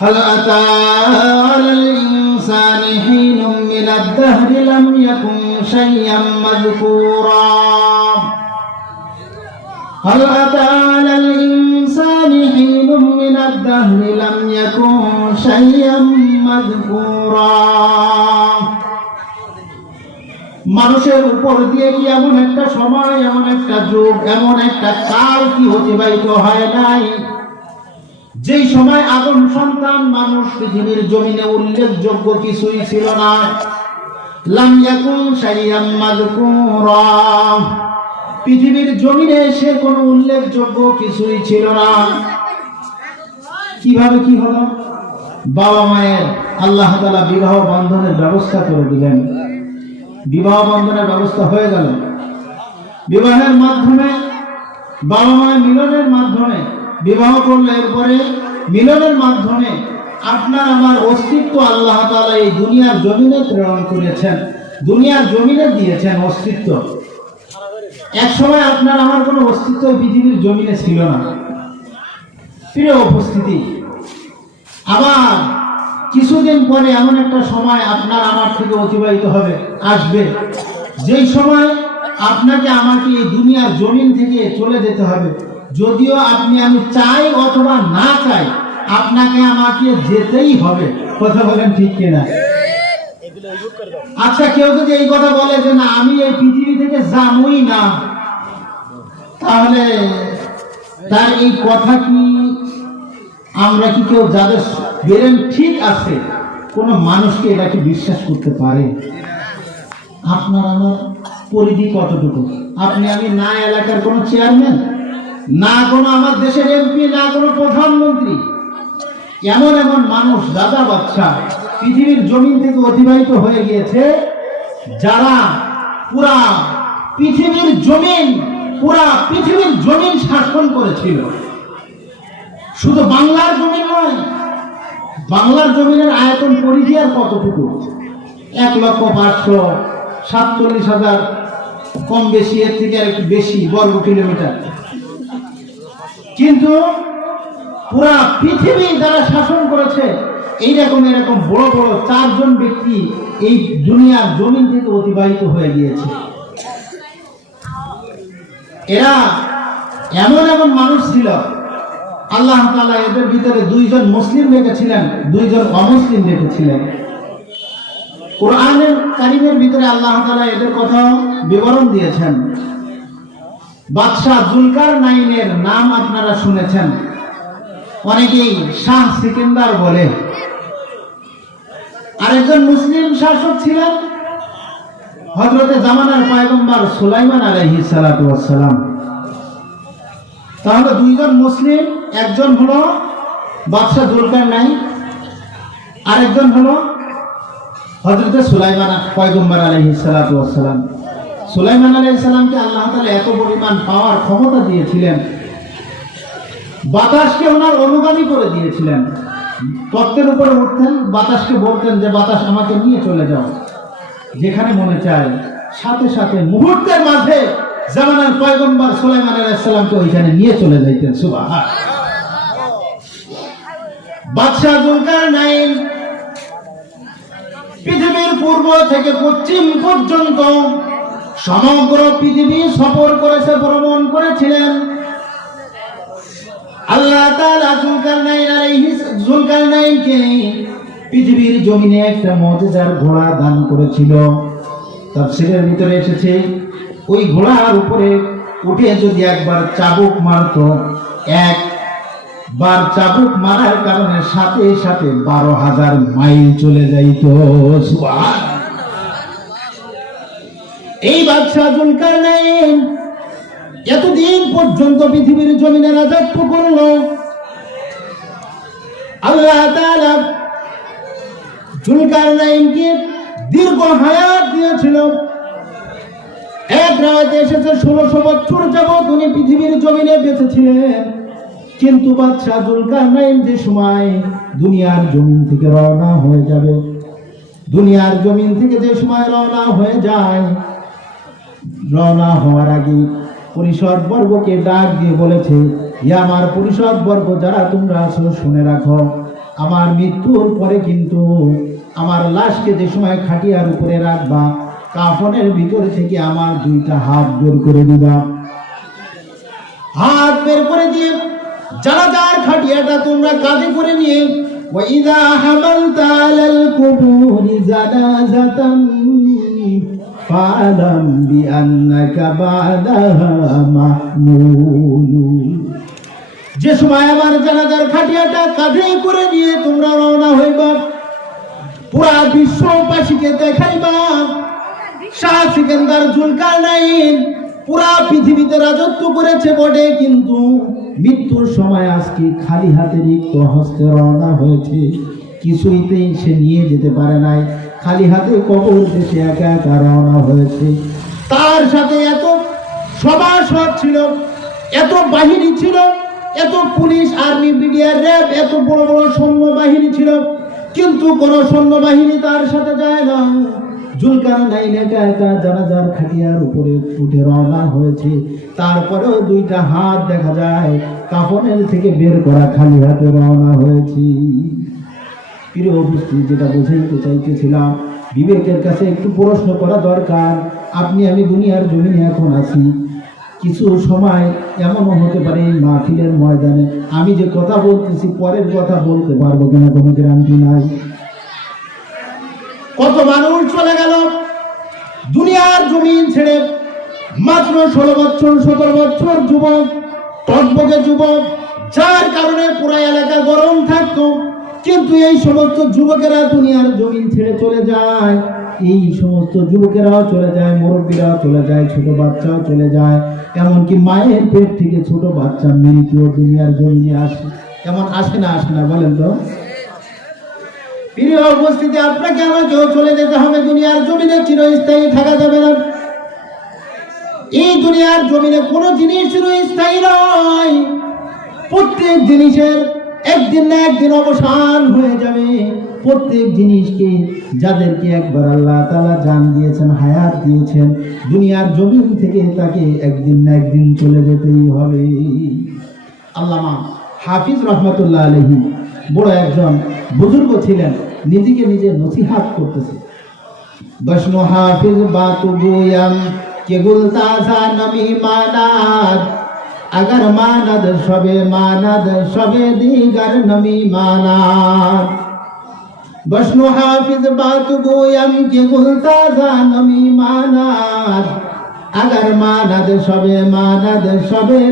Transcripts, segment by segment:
هل أتى على الإنسان حين من الدهر لم يكن شيئا مذكورا هل أتى على الإنسان حين من الدهر لم يكن شيئا مذكورا মানুষের উপর দিয়ে কি এমন একটা সময়, এমন একটা যুগ, এমন একটা কাল কি অতিবাহিত হয় নাই যেই সময় আদম সন্তান মানুষ পৃথিবীর জমিনে উল্লেখযোগ্য কিছুই ছিল না। লাম ইয়াকুন শাইয়াম মাযকুরা, পৃথিবীর জমিনে সে কোনো উল্লেখযোগ্য কিছুই ছিল না। কিভাবে কি হলো? বাবা মায়ের আল্লাহ তাআলা বিবাহ বন্ধনের ব্যবস্থা করে দিলেন। বিবাহ বন্ধনের ব্যবস্থা হয়ে গেল। বিবাহের মাধ্যমে বাবা মায়ের মিলনের মাধ্যমে বিবাহ করলে এরপরে মিলনের মাধ্যমে আপনার আমার অস্তিত্ব আল্লাহ তাআলা এই দুনিয়ার জমিনে প্রেরণ করেছেন, দুনিয়ার জমিনে দিয়েছেন অস্তিত্ব। এক সময় আপনার আমার কোনো অস্তিত্ব পৃথিবীর জমিনে ছিল না। প্রিয় উপস্থিতি, আবার কিছুদিন পরে এমন একটা সময় আপনার আমার থেকে অতিবাহিত হবে, আসবে, যেই সময় আপনাকে আমাকে এই দুনিয়ার জমিন থেকে চলে যেতে হবে। যদিও আপনি আমি চাই অথবা না চাই, আপনাকে আমাকে যেতেই হবে। কথা বলেন ঠিক কিনা? আচ্ছা, কেউ যদি এই কথা বলে যে না আমি এই পৃথিবী থেকে যাবই না, তাহলে তার এই কথা কি আমরা কি কেউ যাদের বেরেন ঠিক আছে কোন মানুষকে এটা কি বিশ্বাস করতে পারে? আপনার আমার পরিধি কতটুকু? আপনি আমি না এলাকার কোন চেয়ারম্যান, না কোনো আমার দেশের এমপি, না কোনো প্রধানমন্ত্রী। এমন এমন মানুষ, দাদা বাচ্চা পৃথিবীর জমিন থেকে অতিবাহিত হয়ে গিয়েছে, যারা পুরা পৃথিবীর জমিন শাসন করেছিল। শুধু বাংলার জমিন নয়, বাংলার জমিনের আয়তন পরিধি আর কতটুকু? 1,547,000 কম বেশি, এর থেকে আর একটু বেশি বর্গ কিলোমিটার। কিন্তু পুরা পৃথিবী যারা শাসন করেছে, এরকম বড় বড় 4 জন ব্যক্তি এই দুনিয়ার জমিন থেকে অতিবাহিত হয়ে গিয়েছে। এরা এমন এমন মানুষ ছিল, আল্লাহ তাআলা এদের ভিতরে 2 জন মুসলিম রেখেছিলেন, 2 জন অমুসলিম রেখেছিলেন। কোরআনের কারিমের ভিতরে আল্লাহ তাআলা এদের কথা বিবরণ দিয়েছেন। বাদশাহ জুলকারনাইনের নাম আপনারা শুনেছেন, অনেকেই শাহ সিকান্দার বলে। আরেকজন মুসলিম শাসক ছিলেন হযরতে জামানার পয়গম্বর সুলাইমান আলাইহিস সালাতু ওয়াস সালাম। তাহলে 2 জন মুসলিম, একজন হলো বাদশাহ জুলকারনাইন, আরেকজন হলো হযরতে সুলাইমান পয়গম্বর আলাইহিস সালাতু ওয়াস সালাম। সুলাইমান আলাইহিস সালামকে আল্লাহ তাআলা এত পরিমাণ পাওয়ার ক্ষমতা দিয়েছিলেন, বাতাসকে ওনার অনুগামী করে দিয়েছিলেন। তত্ত্বের উপরে উঠতেন, বাতাসকে বলতেন যে বাতাস আমাকে নিয়ে চলে যাও যেখানে মনে চায়, সাথে সাথে মুহূর্তের মাঝে জামানার পয়গম্বর সুলাইমান আলাইহিস সালামকে ওইখানে নিয়ে চলে যাইতেন। সুবহান। বাদশাহ জুলকারনাইন পৃথিবীর পূর্ব থেকে পশ্চিম পর্যন্ত সমগ্র পৃথিবী সফর করেছে, ভ্রমণ করেছিলেন। আল্লাহ তাআলা জুলকারনাইনকে পৃথিবীর জমিনে একটা মুজিজার ঘোড়া দান করেছিল। তাফসীরের ভিতরে এসেছে, ওই ঘোড়ার উপরে উঠে যদি একবার চাবুক মারতো, একবার চাবুক মারার কারণে সাথে সাথে 12,000 মাইল চলে যাইত। সুবহান। এই বাদশাহ জুলকারনাইন এতদিন পর্যন্ত পৃথিবীর জমিনে রাজত্ব করল। আল্লাহ তাআলা জুলকারনাইনকে দীর্ঘ হায়াত দিয়েছিল। এক রাতে এসেছে 1600 বছর যাবত উনি পৃথিবীর জমিনে বেঁচে ছিলেন। কিন্তু বাদশাহ জুলকারনাইন যে সময় দুনিয়ার জমিন থেকে রওনা হয়ে যাবে, দুনিয়ার জমিন থেকে যে সময় রওনা হয়ে যায়, রওনা হওয়ার আগে পরিষদ বর্গকে ডাক দিয়ে বলেছে, হে আমার পরিষদ বর্গ যারা তোমরা আছো শুনে রাখো, আমার মৃত্যুর পরে কিন্তু আমার লাশকে যে সময় খাটিয়ার উপরে রাখবা, কাফনের ভিতর থেকে আমার দুইটা হাত বের করে দিবা। হাত বের করে দিয়ে জানাজার খাটিয়াটা তোমরা কাঁধে করে নিয়ে ওয়াইদা হামালতা আলাল কুবুরি জানাজাতান ফালাম বিআন্নাকা বাদাহা মাহমুলু। যে সময় আমার জানাজার খাটিয়াটা কাঁধে করে নিয়ে তোমরা রওনা হইবা, পুরা বিশ্ববাসীকে দেখাইবা শাহ সিকান্দার জুলকারনাইন পুরা পৃথিবীতে রাজত্ব করেছে বটে, কিন্তু মৃত্যুর সময় আজকে খালি হাতে রিক্ত হস্তে রওনা হয়েছে। কিছুইতেই সে নিয়ে যেতে পারে নাই, খালি হাতে কবর দেশে একা একা রওনা হয়েছে। তার সাথে এত সভাসদ ছিল, এত বাহিনী ছিল, এত পুলিশ, আর্মি, বিডিআর, র্যাব, এত বড় বড় সৈন্য বাহিনী ছিল, কিন্তু কোন সৈন্যবাহিনী তার সাথে যায় না। জুলকারনাইন একা একা জানাজার খাটিয়ার উপরে উঠে রওনা হয়েছে। তারপরেও দুইটা হাত দেখা যায় কাফনের থেকে বের করা, খালি হাতে রওনা হয়েছে। প্রিয় উপস্থিতি, যেটা বোঝাইতে চাইতেছিলাম, বিবেকের কাছে একটু প্রশ্ন করা দরকার। আপনি আমি দুনিয়ার জমিনে এখন আছি, কিছু সময় এমনও হতে পারে এই মাহফিলের ময়দানে আমি যে কথা বলতেছি পরের কথা বলতে পারবো কিনা কোনো গ্যারান্টি নাই। কত মানুষ চলে গেল দুনিয়ার জমিন ছেড়ে, মাত্র 16 বছর 17 বছর যুবক, টকবকে যুবক, যার কারণে পুরা এলাকা গরম থাকতো, কিন্তু এই সমস্ত যুবকেরা দুনিয়ার জমিন ছেড়ে চলে যায়। এই সমস্ত যুবকেরাও চলে যায়, মুরব্বীরাও চলে যায়, ছোট বাচ্চাও চলে যায়, এমনকি মায়ের পেট থেকে ছোট বাচ্চা মৃত্যু দুনিয়ার জমিনে আসে। এমন আসে না? আসে না? বলেন তো। প্রিয় উপস্থিতি, আপনাকে আমাকেও চলে যেতে হবে দুনিয়ার জমিনে, চিরস্থায়ী থাকা যাবে না। এই দুনিয়ার জমিনে কোনো জিনিস চিরস্থায়ী নয়, প্রত্যেক জিনিসের একদিন না একদিন অবসান হয়ে যাবে। প্রত্যেক জিনিসকে, যাদেরকে একবার আল্লাহ তাআলা জান দিয়েছেন, হায়াত দিয়েছেন, দুনিয়ার জমিন থেকে তাকে একদিন না একদিন চলে যেতেই হবে। আল্লামা হাফিজ রহমতুল্লাহ আলাইহি বড় একজন বুজুর্গ ছিলেন, নিজেকে নিজে নসিহাত করতেছে। বৈষ্ণু হাফিজ বাতু গোয়াম কে গুলতাজা নমি মানাদ, अगर मानद सबे दीगर नमी मानाद। बशनु हाफिज बात गोयम के गुलताजा नमी मानाद, अगर मानद सबे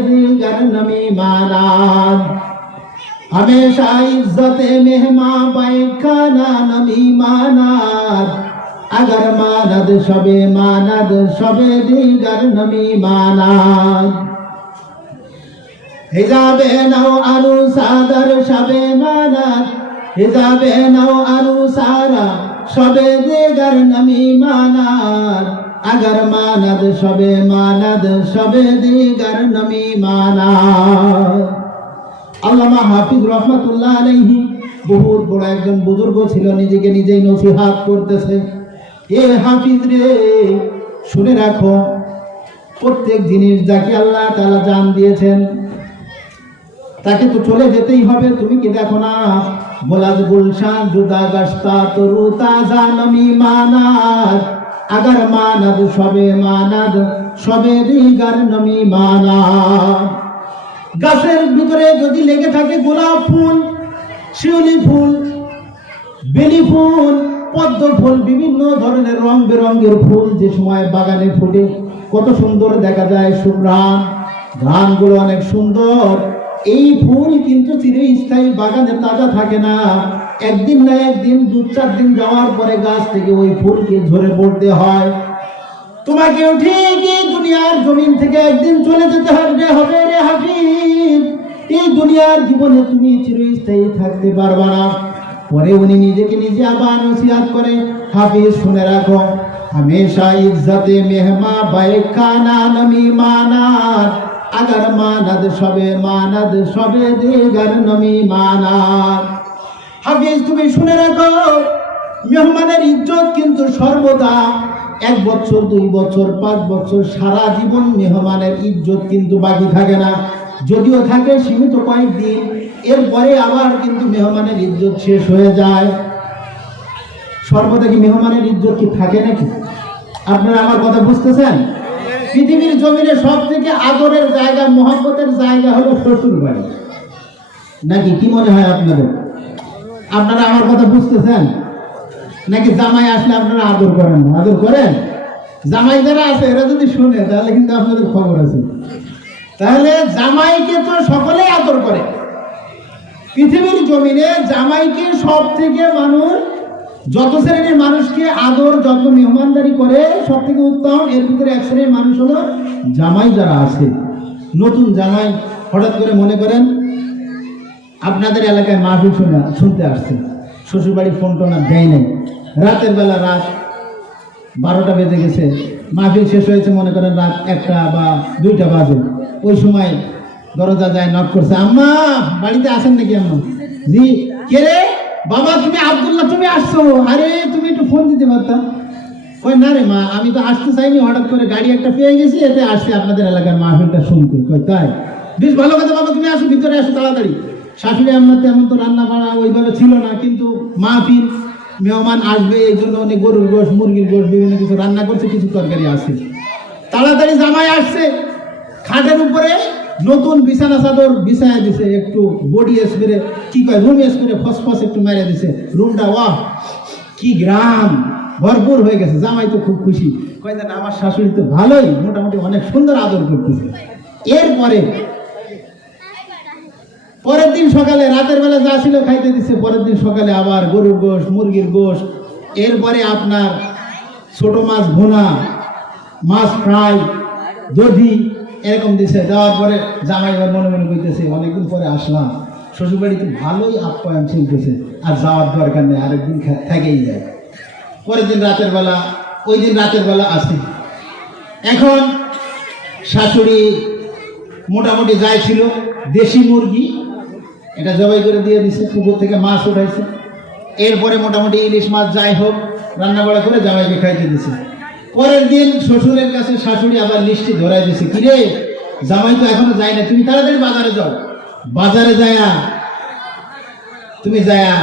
दीगर नमी मानाद। हमेशा इज्जत मेहमा बैखाना नमी मानाद, अगर मानद सबे दीगर नमी मानाद। हिजाबे नौ अनुसादर शबे मानाद, हिजाबे नौ अनुसारा शबे दीगर नमी मानाद, अगर मानद शबे दीगर नमी मानाद। আল্লামা হাফিজ রহমাতুল্লাহ আলাইহি বহুত বড় একজন বুজুর্গ ছিল, নিজেকে নিজেই নসিহত করতেছে। এ হাফিজ রে, শুনে রাখো, প্রত্যেক জিনিস যাকে আল্লাহ তাআলা জান দিয়েছেন তাকে তো চলে যেতেই হবে। তুমি কি দেখো না, গোলাজ গুলশান জুদা গস্তা তরু তাজা নমি মানাদ, अगर मानद सबे दीगर नमी मानाद। গাছের ভিতরে যদি লেগে থাকে গোলাপ ফুল, শিউলি ফুল, বেলি ফুল, পদ্ম ফুল, বিভিন্ন ধরনের রং বেরঙের ফুল যে সময় বাগানে ফুটে কত সুন্দর দেখা যায়, সুঘ্রাণ, ঘ্রাণগুলো অনেক সুন্দর। এই ফুল কিন্তু চিরস্থায়ী বাগানে তাজা থাকে না, একদিন না একদিন 2-4 দিন যাওয়ার পরে গাছ থেকে ওই ফুলকে ঝরে পড়তে হয়। তোমাকেও ঠিকই দুনিয়ার জমিন থেকে একদিন চলে যেতে হবে রে হাফিজ। এই দুনিয়ার জীবনে তুমি চিরস্থায়ী থাকতে পারবা না। পরে উনি নিজেকে নিজে আবার নসিহত করে, হাফিজ শুনে রাখো, हमेशा इज्जत मेहमा बैखाना नमी मानाद, अगर मानद सबे दीगर नमी मानाद। হাফিজ তুমি শুনে রাখো, মেহমানের ইজ্জত কিন্তু সর্বদা 1 বছর 2 বছর 5 বছর সারা জীবন মেহমানের ইজ্জত কিন্তু বাকি থাকে না। যদিও থাকে সীমিত কয়েকদিন, এরপরে আবার কিন্তু মেহমানের ইজ্জত শেষ হয়ে যায়। সর্বদা কি মেহমানের ইজ্জত কি থাকে নাকি? আপনারা আমার কথা বুঝতেছেন? পৃথিবীর জমিনে সব থেকে আদরের জায়গা, মহব্বতের জায়গা হলো শ্বশুর বাড়ি, নাকি কি মনে হয় আপনাদের? আপনারা আমার কথা বুঝতেছেন? নাকি জামাই আসলে আপনারা আদর করেন না? আদর করেন? জামাই যারা আছে এরা যদি শুনে তাহলে কিন্তু আপনাদের খবর আছে। তাহলে জামাইকে তো সকলেই আদর করে। পৃথিবীর জমিনে জামাইকে সব থেকে মানুষ, যত শ্রেণীর মানুষকে আদর যত মেহমানদারি করে সব থেকে উত্তম, এর ভিতরে এক শ্রেণীর মানুষ হলো জামাই যারা আছে। নতুন জামাই হঠাৎ করে মনে করেন আপনাদের এলাকায় মাহফিল শুনতে আসছে, শ্বশুরবাড়ি ফোন টোন দেয় নাই, রাতের বেলা রাত 12টা বেজে গেছে, মাহফিল শেষ হয়েছে মনে করেন রাত 1টা বা 2টা বাজে। ওই সময় দরজা যায়, নক করছে, আম্মা বাড়িতে আছেন নাকি? আম্মা, জি। কে রে? বাবা তুমি আব্দুল্লাহ, তুমি আসছো? আরে তুমি একটু ফোন দিতে পারতাম। কয় না রে মা, আমি তো আসতে চাইনি, হঠাৎ করে গাড়ি একটা পেয়ে গেছি, এতে আসছে আপনাদের এলাকার মাহফিলটা শুনতে। কয় তাই? বেশ ভালো কথা বাবা, তুমি আসো, ভিতরে আসো তাড়াতাড়ি। শাশুড়ি আমার তেমন তো রান্না বাড়া ওইভাবে ছিল না, কিন্তু মাহফিল, মেহমান আসবে এই জন্য অনেক গরুর গোশ, মুরগির গোশ, বিভিন্ন কিছু রান্না করছে, কিছু তরকারি আছে। তাড়াতাড়ি জামাই আসছে, খাটের উপরে নতুন বিছানা চাদর বিছায় দিছে, একটু বডি স্প্রে, কি কয় রুম স্প্রে, ফসফস একটু মেরে দিছে। রুমটা ওয়াহ কি গ্রাম ভরপুর হয়ে গেছে। জামাই তো খুব খুশি, কয় দেন আমার শাশুড়ি তো ভালোই, মোটামুটি অনেক সুন্দর আদর করতেছে। এরপরে পরের দিন সকালে, রাতের বেলা যা ছিল খাইতে দিচ্ছে, পরের দিন সকালে আবার গরুর গোশ, মুরগির গোশ, এরপরে আপনার ছোট মাছ ভুনা, মাছ ফ্রাই, দধি এরকম দিছে। দেওয়ার পরে জামাই এবার মনে মনে কইতেছে অনেকদিন পরে আসলাম, শ্বশুরবাড়িতে ভালোই আপ্যায়ন চলতেছে, আর যাওয়ার দরকার নেই, আরেকদিন থেকেই যায়। পরের দিন রাতের বেলা, ওই দিন রাতের বেলা আসে। এখন শাশুড়ি মোটামুটি যাই ছিল দেশি মুরগি, এটা জবাই করে দিয়ে দিছে, পুকুর থেকে মাছ উঠাইছে। এরপরে মোটামুটি ইলিশ মাছ যাই হোক রান্না বাড়া করে জামাইকে খাইতে দিছে। পরের দিন শ্বশুরের কাছে শাশুড়ি আবার লিস্টি ধরাই দিছে, কিরে জামাই তো এখনো যায় না, তুমি তাড়াতাড়ি বাজারে যাও, বাজারে যায়া তুমি যায়া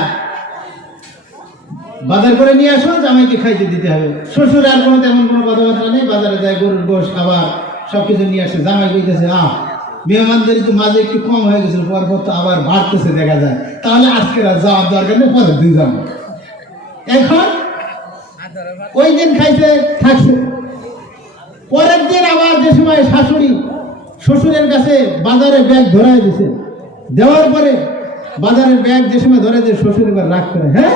বাজার করে নিয়ে আসো, জামাইকে খাইতে দিতে হবে। শ্বশুর আর কোনো তেমন কোনো কথাবার্তা নেই, বাজারে যায় গরুর গোশ আবার সবকিছু নিয়ে আসে। জামাই কইতেছে মেহমানদের তো মাঝে একটু কম হয়ে গেছিল, পরপর তো আবার বাড়তেছে দেখা যায়, তাহলে আজকে আর যাওয়ার দরকার নেই, পরের দিন যাবো। এখন ওই দিন খাইতে থাকছে। পরের দিন আবার যে সময় শাশুড়ি শ্বশুরের কাছে বাজারে ব্যাগ ধরাই দিছে, দেওয়ার পরে বাজারের ব্যাগ যে সময় ধরে দিয়ে শ্বশুর এবার রাগ করে, হ্যাঁ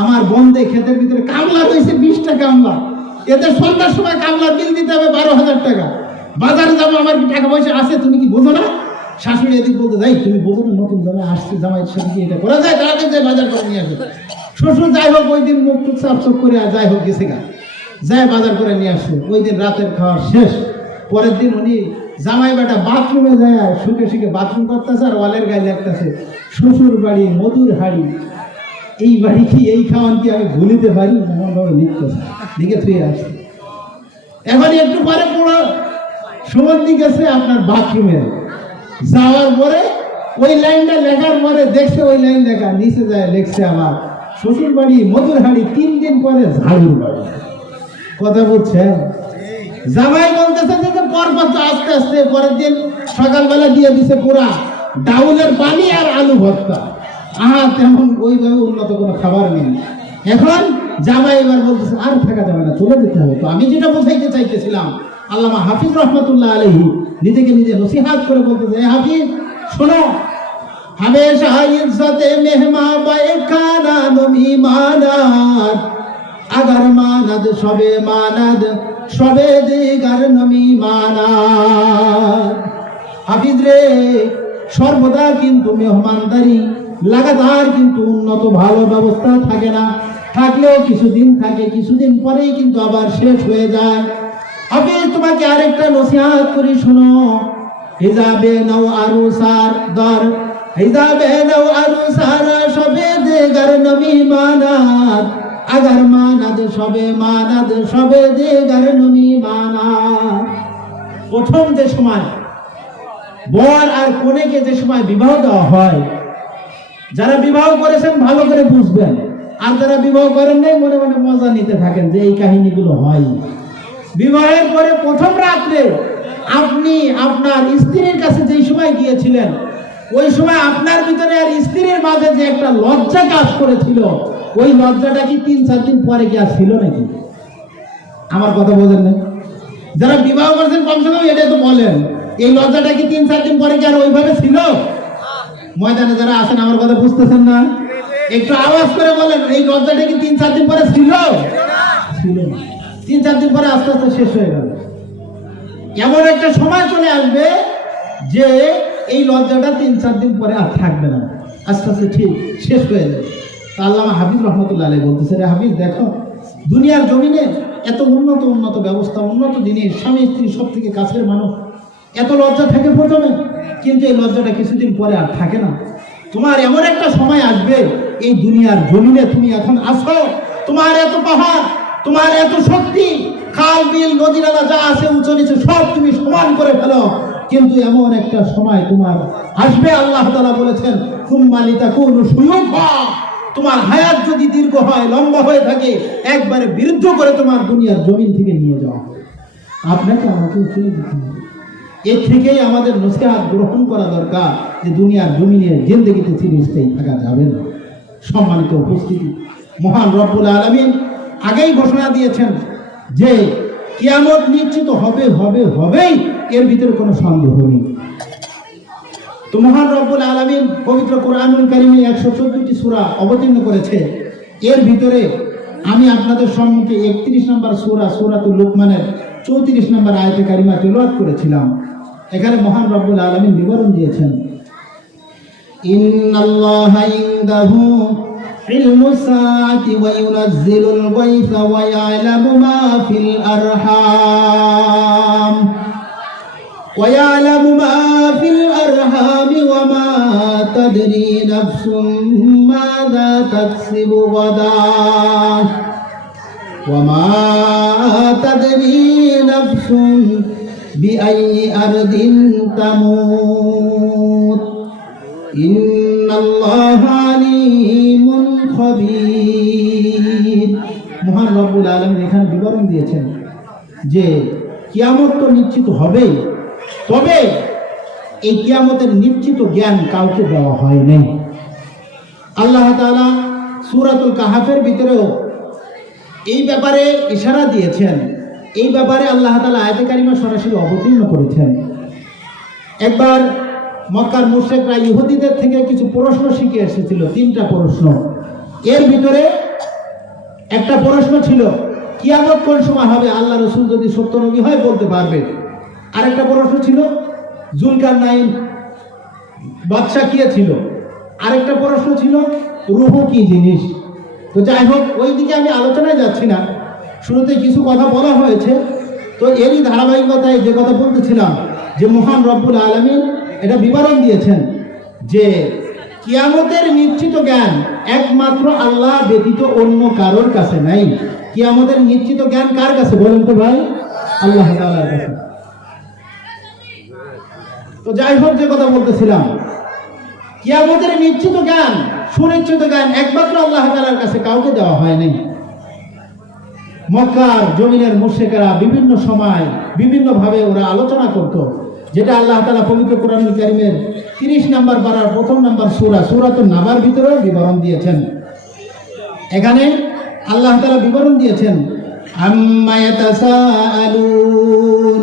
আমার বন্ধে ক্ষেতের ভিতরে কামলা রয়েছে 20টা কামলা, এদের সন্ধ্যার সময় কামলার বিল দিতে হবে 12,000 টাকা, বাজারে যাবো, আমার কি টাকা পয়সা আছে, তুমি কি বোঝো না? শাশুড়ি এদিক বলতে যাই, তুমি বোঝো না নতুন জামাই আসছে, জামাইয়ের সাথে কি এটা করা যায়, তাড়াতাড়ি যাই বাজার করে নিয়ে আসবে। শ্বশুর যাই হোক ওই দিন মুখ টুক সাফ করে যাই হোক গেছে গা, যাই বাজার করে নিয়ে আসছে। ওই দিন রাতের খাওয়া শেষ। পরের দিন উনি জামাই বেটা বাথরুমে যায়, শুকে শুকে বাথরুম করতেছে, আর ওয়ালের গায়ে লাগতেছে শ্বশুর বাড়ি মধুর হাড়ি, এই বাড়ি কি, এই খাওয়ান কি আমি ভুলিতে পারি, এমন ভাবে লিখতেছে, লিখে থুয়ে আসছে। এখন একটু পরে পুরো সুমন্দি গেছে আপনার বাথরুমে, যাওয়ার পরে ওই লাইনটা লেখার পরে দেখছে ওই লাইন লেখা, নিচে যায় লেখছে আমার শ্বশুর বাড়ি মধুর হাড়ি, 3 দিন পরে ঝাড়ুর বাড়ি। কথা বুঝছেন? জামাই বলতেছে যে পরপর আস্তে আস্তে পরের দিন সকালবেলা দিয়ে দিছে পুরা ডাউলের পানি আর আলু ভর্তা। তেমন ওইভাবে উন্নত কোনো খাবার নেই। এখন জামাই এবার বলতেছে আর থাকা যাবে না, চলে যেতে হবে। তো আমি যেটা বোঝাইতে চাইতেছিলাম, আল্লামা হাফিজ রহমতুল্লাহ আলাইহি নিজেকে নিজে নসিহাত করে বলতেছে, হাফিজ শোনো, हमेशा इज्जत मेहमा बायखाना नमी मानाद, अगर मानद सबे दिगर नमी मानाद। হাফিজ রে, সর্বদা কিন্তু মেহমানদারি লাগাতার কিন্তু উন্নত ভালো ব্যবস্থা থাকে না, থাকলেও কিছুদিন থাকে, কিছুদিন পরেই কিন্তু আবার শেষ হয়ে যায়। হাফিজ তোমাকে আরেকটা নসিহত করি শোনো, হিজাবে নও আরুসার দর, হিজাবে নও আরুসারা সবে দেগার নমি মানাদ, আগার মানাদ সবে দেগার নমি মানাদ। প্রথম যে সময় বর আর কনেকে যে সময় বিবাহ দেওয়া হয়, যারা বিবাহ করেছেন ভালো করে বুঝবেন, আর যারা বিবাহ করেন নাই মনে মনে মজা নিতে থাকেন যে এই কাহিনীগুলো হয়। বিবাহের পরে প্রথম রাত্রে আপনি আপনার স্ত্রীর কাছে যেই সময় গিয়েছিলেন, ওই সময় আপনার ভিতরে আর স্ত্রীর মাঝে যে একটা লজ্জা কাজ করেছিল, ওই লজ্জাটা কি 3-4 দিন পরে কি আর ছিল নাকি? আমার কথা বোঝেন না? যারা বিবাহ করেছেন কমসে কম এটা তো বলেন, এই লজ্জাটা কি 3-4 দিন পরে কি আর ওইভাবে ছিল? ময়দানে যারা আছেন আমার কথা বুঝতেছেন না, একটু আওয়াজ করে বলেন, এই লজ্জাটা কি 3-4 দিন পরে ছিল? ছিল না। 3-4 দিন পরে আস্তে আস্তে শেষ হয়ে গেল। এমন একটা সময় চলে আসবে যে এই লজ্জাটা 3-4 দিন পরে আর থাকবে না, আস্তে আস্তে ঠিক শেষ হয়ে যাবে। আল্লামা হাফিজ রহমতুল্লাহ আলাইহি বলতেছে, রে হাফিজ দেখো, দুনিয়ার জমিনে এত উন্নত ব্যবস্থা, উন্নত জিনিস, স্বামী স্ত্রী সব থেকে কাছের মানুষ, এত লজ্জা থাকে প্রথমে, কিন্তু এই লজ্জাটা কিছুদিন পরে আর থাকে না। তোমার এমন একটা সময় আসবে, এই দুনিয়ার জমিনে তুমি এখন আসো, তোমার এত পাহাড়, তোমার এত শক্তি, খাল বিল নদী নালা যা আছে উঁচু নিচু সব তুমি সমান করে ফেলো, কিন্তু এমন একটা সময় তোমার আসবে, আল্লাহ তাআলা বলেছেন, সুম্মা লিতাকুনু শুয়ুখা, তোমার হায়াত যদি দীর্ঘ হয়, লম্বা হয়ে থাকে, একবারে বিরুদ্ধ করে তোমার দুনিয়ার জমিন থেকে নিয়ে যাওয়া, আপনাকে আমাকে চলে যেতে হবে। এর থেকেই আমাদের নসিহত গ্রহণ করা দরকার যে দুনিয়ার জমিনে জিন্দেগিতে চিরস্থায়ী থাকা যাবে না। সম্মানিত উপস্থিতি, মহান রব্বুল আলামিন আগেই ঘোষণা দিয়েছেন যে কিয়ামত নিশ্চিত হবেই, এর ভিতরে কোনো সন্দেহ নেই। তো মহান রব্বুল আলামিন পবিত্র কোরআনুল কারীমে 114টি সূরা অবতীর্ণ করেছে। এর ভিতরে আমি আপনাদের সম্মুখে 31 নম্বর সূরাতুল লুকমানের 34 নম্বর আয়াতে কারিমা তেলাওয়াত করেছিলাম। এখানে মহান রব্বুল আলামিন বিবরণ দিয়েছেন, ইন্নাল্লাহা ইনদাহু ইলমুস সাআতি ওয়া ইউনাজ্জিলুল গায়সা ওয়া ইয়ালামু মা ফিল আরহাম ويعلم ما في الأرحام وما تدري نفس ماذا تكسب غدا وما تدري نفس بأي أرض تموت إن الله عليم خبير। মহান রব্বুল আলামিন এখানে বিবরণ দিয়েছেন যে কিয়ামত তো নিশ্চিত হবেই, তবে এই কিয়ামতের নিশ্চিত জ্ঞান কাউকে দেওয়া হয়নি। আল্লাহ তাআলা সূরাতুল কাহাফের ভিতরেও এই ব্যাপারে ইশারা দিয়েছেন, এই ব্যাপারে আল্লাহ তাআলা আয়াতে কারিমা সরাসরি অবতীর্ণ করেছেন। একবার মক্কার মুশরিকরা ইহুদিদের থেকে কিছু প্রশ্ন শিখে এসেছিল, 3টা প্রশ্ন। এর ভিতরে একটা প্রশ্ন ছিল কিয়ামত কোন সময় হবে, আল্লাহ রাসূল যদি সত্য নবী হয় বলতে পারবে। আরেকটা প্রশ্ন ছিল জুলকারনাইন বাদশা কে ছিল। আরেকটা প্রশ্ন ছিল রূহ কি জিনিস। তো যাই হোক, ওই দিকে আমি আলোচনায় যাচ্ছি না, শুরুতে কিছু কথা বলা হয়েছে। তো এরই ধারাবাহিকতায় যে কথা বলতেছিলাম যে মহান রব্বুল আলামিন এটা বিবরণ দিয়েছেন যে কিয়ামতের নিশ্চিত জ্ঞান একমাত্র আল্লাহ ব্যতীত অন্য কারোর কাছে নাই। কিয়ামতের নিশ্চিত জ্ঞান কার কাছে বলেন তো ভাই? আল্লাহ তাআলার কাছে। তো যাই হোক, যে কথা বলতেছিলাম, কিয়ামতের নিশ্চিত জ্ঞান, সুনিশ্চিত জ্ঞান একমাত্র আল্লাহ তাআলার কাছে কাউকে দেওয়া হয়নি। মক্কার জমিনের মুশরিকরা বিভিন্ন সময় বিভিন্ন ভাবে ওরা আলোচনা করত, যেটা আল্লাহ তাআলা পবিত্র কোরআনুল কারীমের 30 নম্বর পারার 1ম নম্বর সূরাতুন নাবার ভিতরে বিবরণ দিয়েছেন। এখানে আল্লাহ তাআলা বিবরণ দিয়েছেন, আম্মা ইয়াতাসাআলুন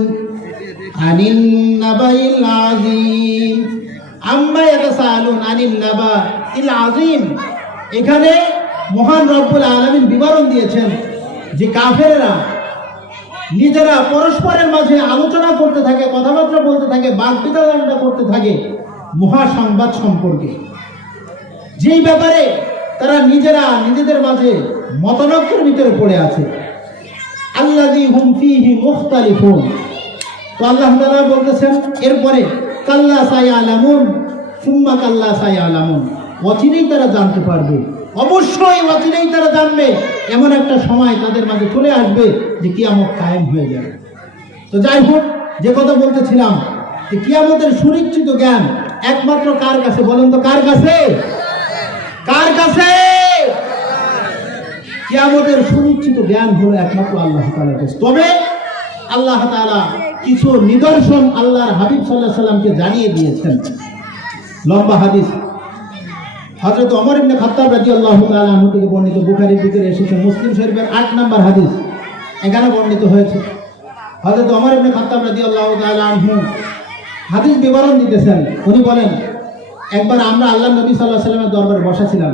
আনিন নাবাইল আযীম, আম্মা ইয়াতাসাআলুন আনিন নাবাইল আযীম। এখানে মহান রব্বুল আলামিন বিবরণ দিয়েছেন যে কাফেররা নিজেরা পরস্পরের মাঝে আলোচনা করতে থাকে, কথাবার্তা বলতে থাকে, বাকবিতণ্ডা করতে থাকে মহাসংবাদ সম্পর্কে, যেই ব্যাপারে তারা নিজেরা নিজেদের মাঝে মতানৈক্যের ভিতরে পড়ে আছে। আল্লাযী হুম ফীহি মুখতালিফুন। তো আল্লাহ তাআলা বলতেছেন এরপরে, কাল্লা সায়ালামুন সুম্মা কাল্লা সায়ালামুন, অচিরেই তারা জানতে পারবে, অবশ্যই অচিরেই তারা জানবে। এমন একটা সময় তাদের মাঝে চলে আসবে যে কিয়ামত কায়েম হয়ে যাবে। তো যাই হোক, যে কথা বলতেছিলাম, কিয়ামতের সুনিশ্চিত জ্ঞান একমাত্র কার কাছে বলেন তো? কার কাছে? কার কাছে? কিয়ামতের সুনিশ্চিত জ্ঞান হলো একমাত্র আল্লাহ তাআলার কাছে। তবে আল্লাহ তাআলা কিছু নিদর্শন আল্লাহর হাবিব সাল্লাল্লাহু আলাইহি সাল্লামকে জানিয়ে দিয়েছেন। লম্বা হাদিস হযরত ওমর ইবনে খাত্তাব রাদিয়াল্লাহু তাআলা আনহু থেকে বর্ণিত, বুখারীর ভিতরে এসেছে, মুসলিম শরীফের 8 নম্বর হাদিস এখানে বর্ণিত হয়েছে। হযরত ওমর ইবনে খাত্তাব রাদিয়াল্লাহু তাআলা আনহু হাদিস বিবরণ দিতেছেন। উনি বলেন, একবার আমরা আল্লাহর নবী সাল্লাল্লাহু আলাইহি সাল্লামের দরবারে বসা ছিলাম।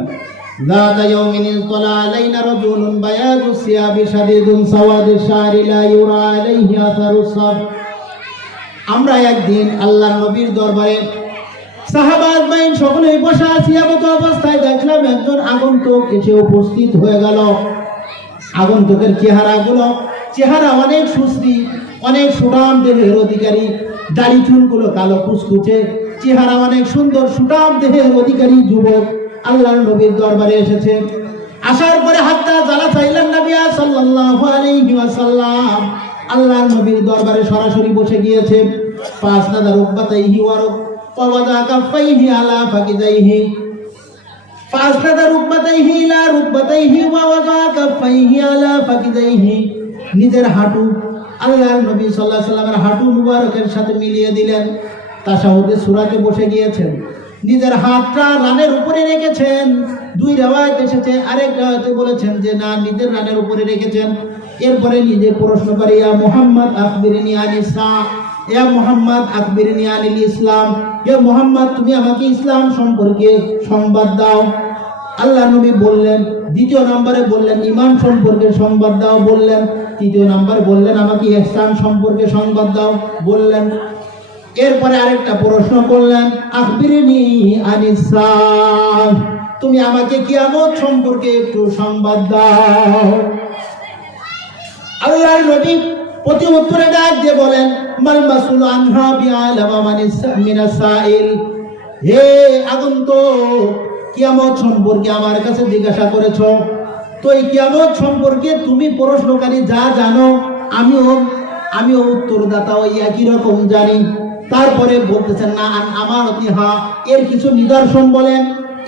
যাতা ইয়াউমিন ইতলা আলাইনা রাজুলুন বায়াদুস সিয়াবি শাদীদুন সাওয়াদিশ শারি লা ইউরা আলাইহি আসারুস সাফ। আমরা একদিন আল্লাহর নবীর দরবারে সাহাবা আজমাইন সকলেই বসা আছি, এমত অবস্থায় দেখলাম একজন আগন্তুক এসে উপস্থিত হয়ে গেল। আগন্তুকের চেহারা অনেক সুশ্রী, অনেক সুঠাম দেহের অধিকারী, দাড়ি চুলগুলো কালো কুচকুচে, চেহারা অনেক সুন্দর, সুঠাম দেহের অধিকারী যুবক আল্লাহর নবীর দরবারে এসেছে। আসার পরে হাত্তা জালাসা ইলান নবী সাল্লাল্লাহু আলাইহি ওয়াসাল্লাম, আল্লাহর নবীর দরবারে সরাসরি বসে গিয়েছে। ফাসনাদা রুকবাতাইহি ওয়া ফাওয়াদা কাফাইহি আলা ফাকিজাইহি, ফাসনাদা রুকবাতাইহি ইলা রুকবাতাইহি ওয়া ওয়াদা কাফাইহি আলা ফাকিজাইহি, নিজের হাঁটু আল্লাহর নবী সাল্লাল্লাহু আলাইহি সাল্লামের হাঁটু মুবারকের সাথে মিলিয়ে দিলেন। তাশাহুদে সূরাতে বসে গিয়েছেন, নিজের হাতটা রানের উপরে রেখেছেন। দুই রিওয়ায়াত এসেছে, আরেক রিওয়ায়াতে বলেছেন যে না, নিজের রানের উপরে রেখেছেন। এরপরে নিজে প্রশ্ন করে, ইয়া মুহাম্মদ আখবিরনি আনিস সাআহ, ইয়া মুহাম্মদ আখবিরনি আনিল ইসলাম, ইয়া মুহাম্মদ তুমি আমাকে ইসলাম সম্পর্কে সংবাদ দাও। আল্লাহ নবী বললেন, দ্বিতীয় নম্বরে বললেন ঈমান সম্পর্কে সংবাদ দাও বললেন, তৃতীয় নম্বরে বললেন আমাকে ইহসান সম্পর্কে সংবাদ দাও বললেন। এরপরে আরেকটা প্রশ্ন করলেন, আখবিরনি আনিস সাআহ, তুমি আমাকে কিয়ামত সম্পর্কে একটু সংবাদ দাও। আল্লাহর নবী প্রতি উত্তরে ডাক দিয়ে বলেন, মাল মাসউল আনহা বিআলামা মিনাস সাইল, হে আগন্তুক, কিয়ামত সম্পর্কে আমার কাছে জিজ্ঞাসা করেছো, তো এই কিয়ামত সম্পর্কে তুমি প্রশ্নকারী যা জানো আমিও উত্তরদাতা ওই একই রকম জানি। তারপরে বলতেছেন না আমার ইহা, এর কিছু নিদর্শন বলেন।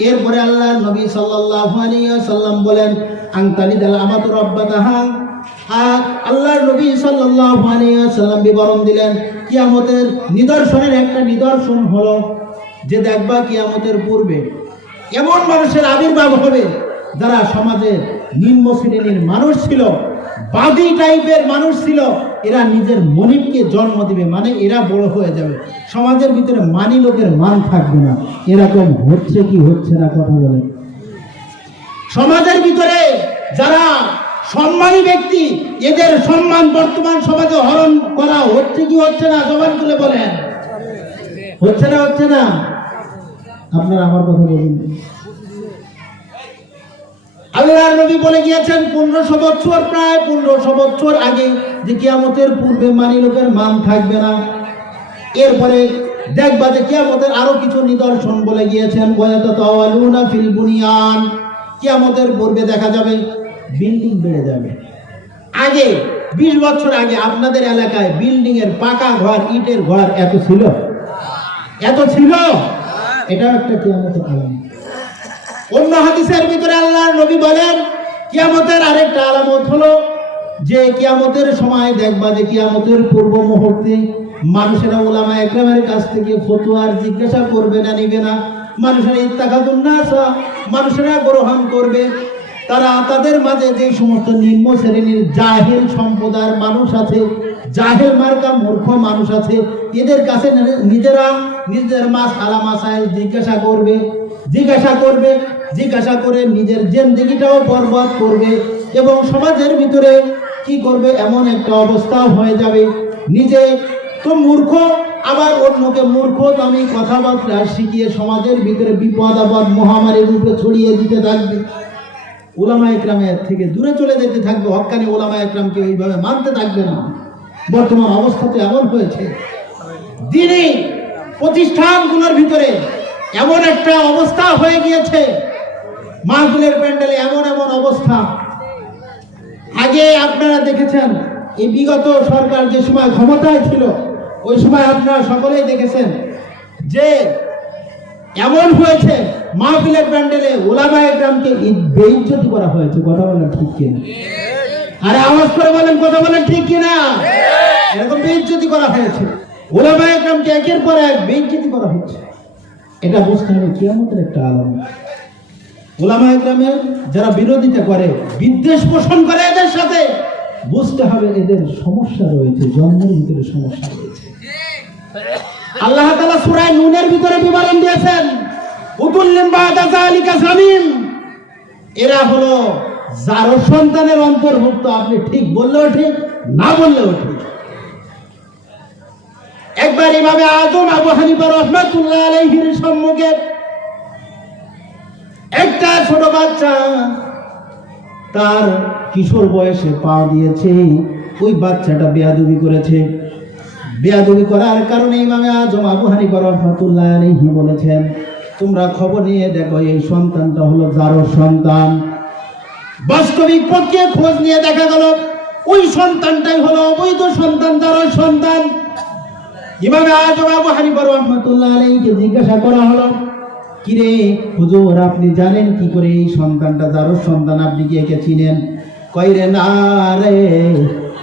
এরপরে আল্লাহর নবী সাল্লাল্লাহু আলাইহি ওয়াসাল্লাম বলেন, আনতালিদাল আমাতু রাব্বাতাহা। আর আল্লাহর নবী সাল্লাল্লাহু আলাইহি ওয়াসাল্লাম বিবরণ দিলেন, কিয়ামতের নিদর্শনের একটা নিদর্শন হলো যে দেখবা কিয়ামতের পূর্বে এমন মানুষের আবির্ভাব হবে যারা সমাজের নিম্ন শ্রেণীর মানুষ ছিল, বাদী টাইপের মানুষ ছিল, এরা নিজের মনিবকে জন্ম দিবে, মানে এরা বড় হয়ে যাবে, সমাজের ভিতরে মানি লোকের মান থাকবে না। এরকম হচ্ছে কি হচ্ছে না? কথা বলেন। সমাজের ভিতরে যারা সম্মানী ব্যক্তি, এদের সম্মান বর্তমান সমাজে হরণ করা হচ্ছে কি হচ্ছে না? জবান তুলে বলেন, হচ্ছে না? হচ্ছে না? আপনারা আমার কথা বলুন। আল্লাহর নবী বলে গিয়েছেন 1500 বছর, প্রায় 1500 বছর আগে, যে কিয়ামতের পূর্বে মানি লোকের মান থাকবে না। এরপরে দেখবা যে কিয়ামতের আরো কিছু নিদর্শন বলে গিয়েছেন, ওয়ায়াতাতাওয়ালুনা ফিল বুনিয়ান, কিয়ামতের পূর্বে দেখা যাবে বিল্ডিং বেড়ে যাবে। আগে 20 বছর আগে আপনাদের এলাকায় বিল্ডিং এর পাকা ঘর, ইটের ঘর এত ছিল? এটা একটা কিয়ামতের আলামত। অন্য হাদিসের ভিতরে আল্লাহর নবী বলেন, কিয়ামতের আরেকটা আলামত হলো যে কিয়ামতের সময় দেখবা যে কিয়ামতের পূর্ব মুহূর্তে মানুষেরা উলামা একরামের কাছ থেকে ফতোয়ার জিজ্ঞাসা করবে না, নিবে না। মানুষেরা ইত্তাখাযুন নাসা, মানুষেরা গ্রহণ করবে। তারা তাদের মাঝে যে সমস্ত নিম্ন শ্রেণীর জাহেল সম্প্রদায়ের মানুষ আছে, জাহেল মার্কা মূর্খ মানুষ আছে, এদের কাছে নিজেরা নিজের মাসআলা মাসাইল জিজ্ঞাসা করে নিজের জিন্দেগিটাও বরবাদ করবে এবং সমাজের ভিতরে কি করবে, এমন একটা অবস্থা হয়ে যাবে নিজে তো মূর্খ, আবার অন্যকে মূর্খ দামি কথাবার্তা শিখিয়ে সমাজের ভিতরে বিপদ আপদ মহামারী রূপে ছড়িয়ে দিতে থাকবে। উলামা ইকরামের থেকে দূরে চলে যেতে থাকবে, হক্কানি উলামা ইকরামকে এইভাবে মানতে থাকবে না। বর্তমান অবস্থা তো এমন হয়েছে, দ্বীনি প্রতিষ্ঠানগুলোর ভিতরে এমন একটা অবস্থা হয়ে গিয়েছে, মাহফিলের প্যান্ডেলে এমন অবস্থা। আগে আপনারা দেখেছেন এই বিগত সরকার যে সময় ক্ষমতায় ছিল, ওই সময় আপনারা সকলেই দেখেছেন যে এমন হয়েছে মাহফিলের প্যান্ডেলে উলামায়ে কেরামকে বেইজ্জতি করা হয়েছে। কথা বলেন ঠিক কিনা? আরে আওয়াজ করে বলেন, কথা বলেন ঠিক কিনা? এরকম বেইজ্জতি করা হয়েছে, উলামায়ে কেরামকে একের পর এক বেইজ্জতি করা হচ্ছে। এটা বুঝতে হবে কিয়ামতের একটা আলামত। উলামায়ে কেরামের যারা বিরোধিতা করে, বিদ্বেষ পোষণ করে এদের সাথে, বুঝতে হবে এদের সমস্যা রয়েছে, জন্মের ভিতরে সমস্যা রয়েছে। আল্লাহ তাআলা সূরা নূনের ভিতরে বিবরণ দিয়েছেন, উতুল্লিম বাদা যালিকা জামিম, এরা হলো যার সন্তানের অন্তর্ভুক্ত। আপনি ঠিক বললেও ঠিক, না বললেও ঠিক। একবার ইমামে আযম আবু হানিফা রাহমাতুল্লাহ আলাইহির সম্মুখে একটা ছোট বাচ্চা তার কিশোর বয়সে পা দিয়েছে। ওই বাচ্চাটা বেয়াদবি করেছে। বেয়াদবি করার কারণে ইমামে আযম আবু হানিফা রাহমাতুল্লাহ আলাইহি বলেছেন, তোমরা খবর নিয়ে দেখো এই সন্তানটা হলো জারর সন্তান। বাস্তবিক পক্ষে খোঁজ নিয়ে দেখা গেল ওই সন্তানটাই হলো অবৈধ সন্তান, জারর সন্তান। ইমামে আযম আবু হানিফা রাহমাতুল্লাহ আলাইহিকে জিজ্ঞাসা করা হলো, কিরে হুজুর, আপনি জানেন কি করে এই সন্তানটা জারর সন্তান? আপনি কি একে চিনেন? কইরে না রে,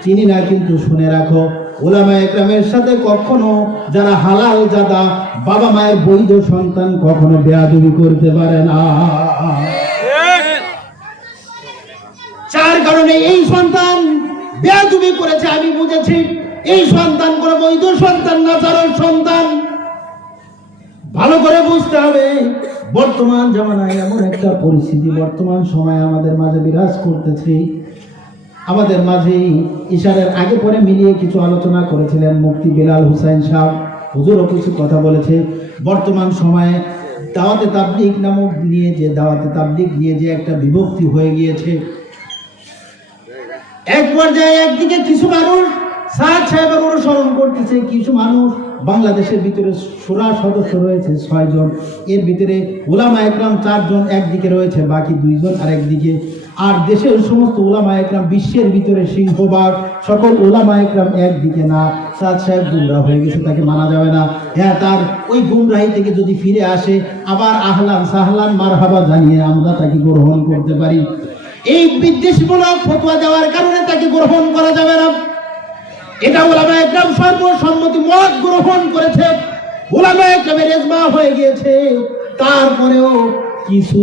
চিনি না, কিন্তু শুনে রাখো, উলামায়ে কেরামের সাথে কখনো যারা হালাল জাদা বাবা মায়ের বৈধ সন্তান কখনো বেয়াদবি করতে পারে না। যার কারণে এই সন্তান বেয়াদবি করেছে, আমি বুঝেছি এই সন্তান কোনো বৈধ সন্তান না, জারর সন্তান। ভালো করে বুঝতে হবে, বর্তমান জামানায় এমন একটা পরিস্থিতি বর্তমান সময়ে আমাদের মাঝে বিরাজ করতেছে। আমাদের মাঝে ইশারের আগে পরে মিলিয়ে কিছু আলোচনা করেছিলেন মুফতি বেলাল হুসাইন সাহেব, হুজুরও কিছু কথা বলেছে। বর্তমান সময়ে দাওয়াতে তাবলীগ নামক নিয়ে যে দাওয়াতে তাবলীগ নিয়ে যে একটা বিভক্তি হয়ে গিয়েছে। এক পর্যায়ে একদিকে কিছু মানুষ সাদ সাহেবের অনুসরণ করতেছে, কিছু মানুষ বাংলাদেশের ভিতরে শূরা সদস্য রয়েছে 6 জন, এর ভিতরে উলামায়ে কেরাম 4 জন একদিকে রয়েছে, বাকি 2 জন আরেকদিকে। আর দেশের সমস্ত উলামায়ে কেরাম, বিশ্বের ভিতরে সিংহভাগ সকল উলামায়ে কেরাম একদিকে না। সাদ সাহেব গুমরাহ হয়ে গেছে, তাকে মানা যাবে না। হ্যাঁ, তার ওই গুমরাহি থেকে যদি ফিরে আসে আবার আহলান সাহলান মারহাবা জানিয়ে আমরা তাকে গ্রহণ করতে পারি। এই বিদ্বেষমূলক ফতোয়া দেওয়ার কারণে তাকে গ্রহণ করা যাবে না। এটা উলামায়ে কেরাম সর্বসম্মতি মত গ্রহণ করেছে, উলামায়ে কেরামের ইজমা হয়ে গিয়েছে। তারপরেও কিছু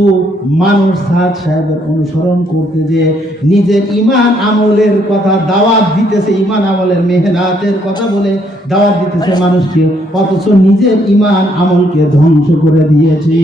মানুষ সাদ সাহেবের অনুসরণ করতে যে নিজের ঈমান আমলের কথা দাওয়াত দিতেছে, ঈমান আমলের মেহনতের কথা বলে দাওয়াত দিতেছে মানুষকে, অথচ নিজের ঈমান আমলকে ধ্বংস করে দিয়েছে।